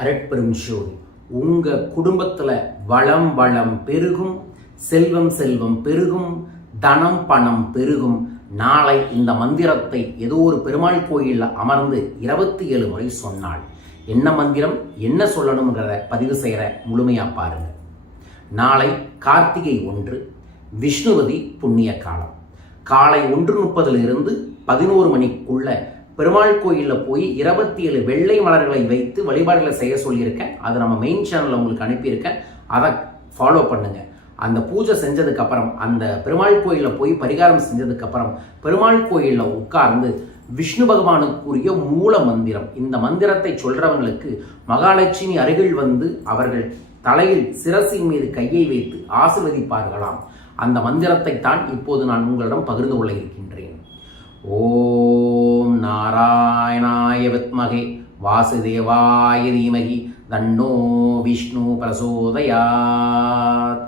அரட்பெரும் ஷோரி உங்கள் குடும்பத்தில் வளம் வளம் பெருகும் செல்வம் செல்வம் பெருகும் தனம் பணம் பெருகும். நாளை இந்த மந்திரத்தை ஏதோ ஒரு பெருமாள் கோயிலில் அமர்ந்து இருபத்தி ஏழு முறை சொன்னாள். என்ன மந்திரம் என்ன சொல்லணுங்கிறத பதிவு செய்கிற முழுமையாக பாருங்கள் நாளை கார்த்திகை ஒன்று விஷ்ணுவதி புண்ணிய காலம். காலை ஒன்று முப்பதிலிருந்து பதினோரு மணிக்குள்ள பெருமாள் கோயிலில் போய் இருபத்தி ஏழு வெள்ளை மலர்களை வைத்து வழிபாடுகளை செய்ய சொல்லியிருக்கேன். அது நம்ம மெயின் சேனலில் உங்களுக்கு அனுப்பியிருக்கேன். அதை ஃபாலோ பண்ணுங்கள் அந்த பூஜை செஞ்சதுக்கப்புறம் அந்த பெருமாள் கோயிலில் போய் பரிகாரம் செஞ்சதுக்கப்புறம் பெருமாள் கோயிலில் உட்கார்ந்து விஷ்ணு பகவானுக்குரிய மூல மந்திரம் இந்த மந்திரத்தை சொல்கிறவங்களுக்கு மகாலட்சுமி அருகில் வந்து அவர்கள் தலையில் சிரசின் மீது கையை வைத்து ஆசிர்வதிப்பார்களாம். அந்த மந்திரத்தை தான் இப்போது நான் உங்களிடம் பகிர்ந்து கொள்ள இருக்கின்றேன். ஓ வித்மகே வாசுதேவாய தீமகி தன்னோ விஷ்ணு பிரசோதயாத்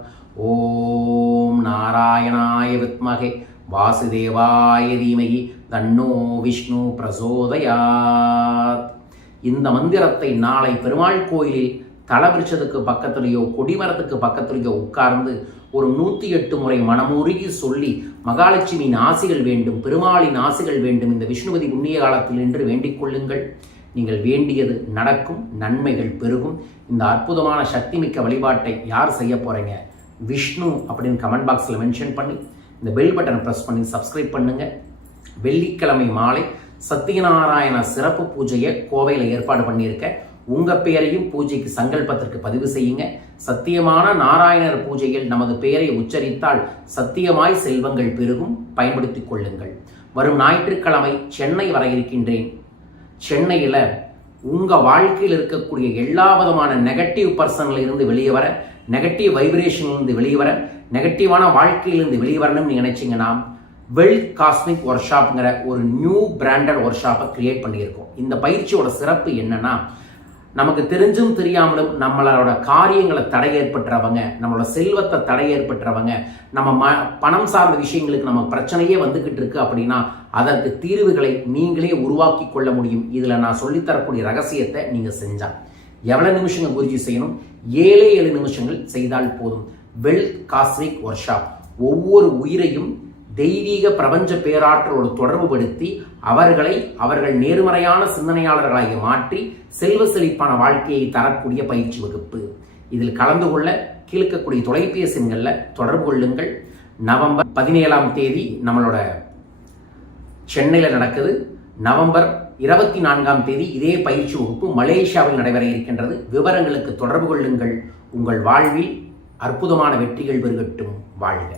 ஓம் நாராயணாய வித்மகே வாசுதேவாய தீமகி தன்னோ விஷ்ணு பிரசோதயாத் இந்த மந்திரத்தை நாளை பெருமாள் கோயிலில் தலவிருஷத்துக்கு பக்கத்துலேயோ கொடிமரத்துக்கு பக்கத்துலேயோ உட்கார்ந்து ஒரு நூற்றி எட்டு முறை மனமுருகி சொல்லி மகாலட்சுமியின் ஆசிகள் வேண்டும் பெருமாளின் ஆசிகள் வேண்டும் இந்த விஷ்ணுவதி புண்ணிய காலத்தில் என்று வேண்டிக் கொள்ளுங்கள். நீங்கள் வேண்டியது நடக்கும் நன்மைகள் பெருகும். இந்த அற்புதமான சக்தி மிக்க வழிபாட்டை யார் செய்ய போறீங்க? விஷ்ணு அப்படின்னு கமெண்ட் பாக்ஸில் மென்ஷன் பண்ணி இந்த பெல் பட்டனை ப்ரெஸ் பண்ணி சப்ஸ்கிரைப் பண்ணுங்க. வெள்ளிக்கிழமை மாலை சத்தியநாராயண சிறப்பு பூஜையை கோவையில் ஏற்பாடு பண்ணியிருக்கேன் உங்கள் பெயரையும் பூஜைக்கு சங்கல்பத்திற்கு பதிவு செய்யுங்க. சத்தியமான நாராயணர் பூஜையில் நமது பெயரை உச்சரித்தால் சத்தியமாய் செல்வங்கள் பெருகும். பயன்படுத்திக் கொள்ளுங்கள். வரும் ஞாயிற்றுக்கிழமை சென்னை வர இருக்கின்றேன். சென்னையில் உங்கள் வாழ்க்கையில் இருக்கக்கூடிய எல்லா விதமான நெகட்டிவ் பர்சன்லேருந்து வெளியே வர நெகட்டிவ் வைப்ரேஷன்லேருந்து வெளியே வர நெகட்டிவான வாழ்க்கையிலிருந்து வெளியே வரணும்னு நினைச்சிங்கன்னா வெல் காஸ்மிக் ஒர்க் ஷாப்ங்கிற ஒரு நியூ பிராண்டட் ஒர்க் ஷாப்பை கிரியேட் பண்ணியிருக்கோம். இந்த பயிற்சியோட சிறப்பு என்னன்னா நமக்கு தெரிஞ்சும் தெரியாமலும் நம்மளோட காரியங்களை தடை ஏற்பட்டுறவங்க நம்மளோட செல்வத்தை தடை ஏற்பட்டுறவங்க நம்ம ம பணம் சார்ந்த விஷயங்களுக்கு நம்ம பிரச்சனையே வந்துக்கிட்டு இருக்கு அப்படின்னா அதற்கு தீர்வுகளை நீங்களே உருவாக்கி கொள்ள முடியும். இதில் நான் சொல்லித்தரக்கூடிய ரகசியத்தை நீங்கள் செஞ்சால் எவ்வளோ நிமிஷங்கள் குருஜி செய்யணும்? ஏழே ஏழு நிமிஷங்கள் செய்தால் போதும். வெல் காஸ்மிக் ஒர்க் ஷாப் ஒவ்வொரு உயிரையும் தெய்வீக பிரபஞ்ச பேராற்றலோடு தொடர்புபடுத்தி அவர்களை அவர்கள் நேர்மறையான சிந்தனையாளர்களாக மாற்றி செல்வ செழிப்பான வாழ்க்கையை தரக்கூடிய பயிற்சி வகுப்பு. இதில் கலந்து கொள்ள கீழ்க்கக்கூடிய தொலைபேசி எண்களில் தொடர்பு கொள்ளுங்கள். நவம்பர் பதினேழாம் தேதி நம்மளோட சென்னையில் நடக்குது. நவம்பர் இருபத்தி நான்காம் தேதி இதே பயிற்சி வகுப்பு மலேசியாவில் நடைபெற இருக்கின்றது. விவரங்களுக்கு தொடர்பு கொள்ளுங்கள். உங்கள் வாழ்வில் அற்புதமான வெற்றிகள் பெருகட்டும். வாழ்க.